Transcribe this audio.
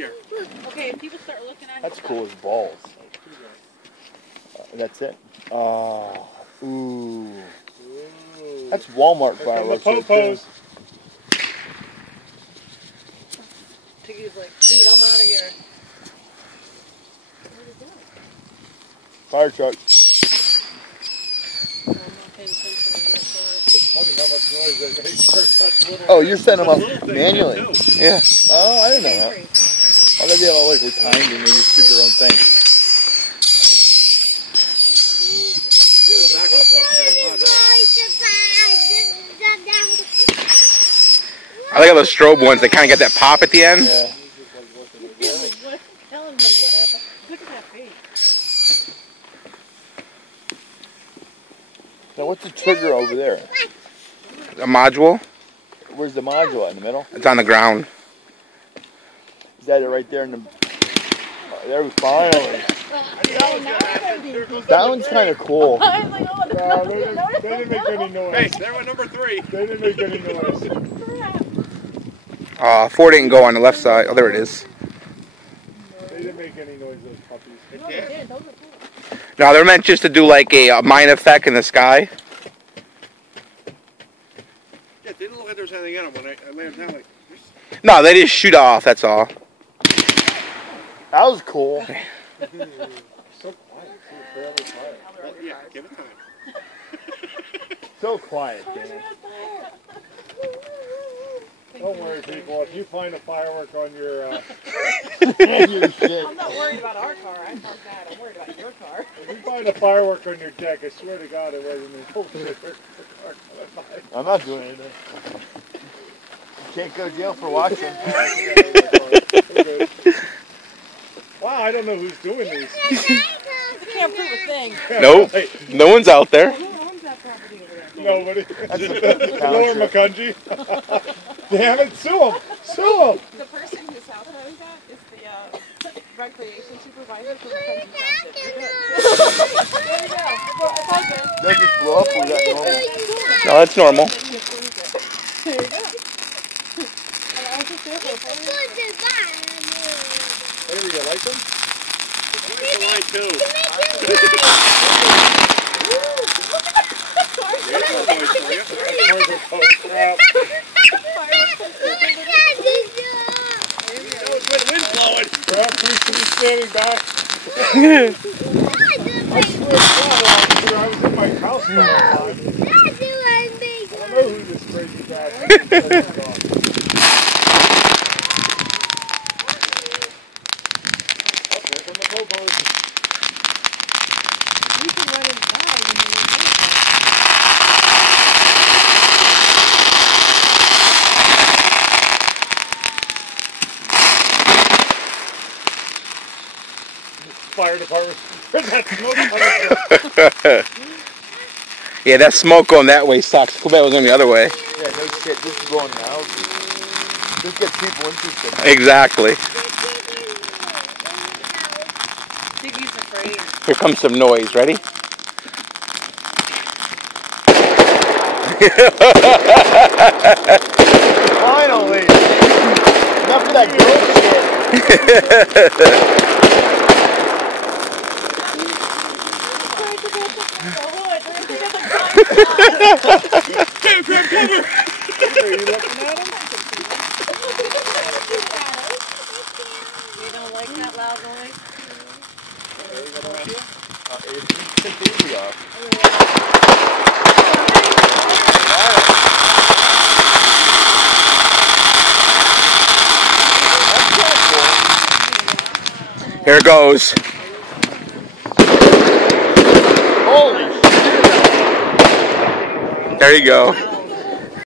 here. Okay, if people start looking at That's cool as balls. That's it. Oh, ooh. That's Walmart fireworks. Popos. Tiggy's like, dude, I'm out of here. What is that? Fire truck. Oh, you're setting them up manually. Yeah. Oh, I didn't know that. I thought they all like were timed and they just did their own thing. I like all those strobe ones. They kind of get that pop at the end. Yeah. Look at that face. Now, what's the trigger over there? A module. Where's the module at? In the middle? It's on the ground. Is that it right there in the... Oh, there we finally. That one's kind of cool. No, they didn't make any noise. Hey, there went number 3. They didn't make any noise. 4 didn't go on the left side. Oh, there it is. They didn't make any noise, those puppies. They did. No, they're meant just to do like a mine effect in the sky. Yeah, they didn't look like there was anything in them when I laid them down. Like, No, they just shoot off. That's all. That was cool. so quiet. Fairly quiet. Well, yeah, give it time. So quiet, Dan. Don't worry, people. If you find a firework on your... Your shit. I'm not worried about our car. I parked that. I'm worried about your car. If you find a firework on your deck, I swear to God it wasn't in the I'm not doing anything. You can't go to jail for watching. Wow, I don't know who's doing these. Can't prove a thing. Nope. No one's out there. Who owns that property over there? Nobody. That's Lower McCungy. Damn it, sue him. Sue him. The person whose house owns that is the recreation supervisor for the country township. There you go. Well, it's all good. Does it blow up or is that normal? No, that's normal. There you go. And I was just there for a second. What do you like them? That's the line too. Standing back. I swear to God, I was in my house for a long time. I don't know who this crazy guy is. Here come the popos. You can run inside when you're Fire department. That smoke Yeah, that smoke going that way sucks. Too bad it was going the other way. Yeah, no shit. This is going now. This gets people interested. Exactly. Tiggy's afraid. Here comes some noise. Ready? Finally! Enough of that girl shit. Hey, grab cover! Are you looking at him? You don't like that loud noise? Take the easy off. Here it goes. Holy shit! There you go.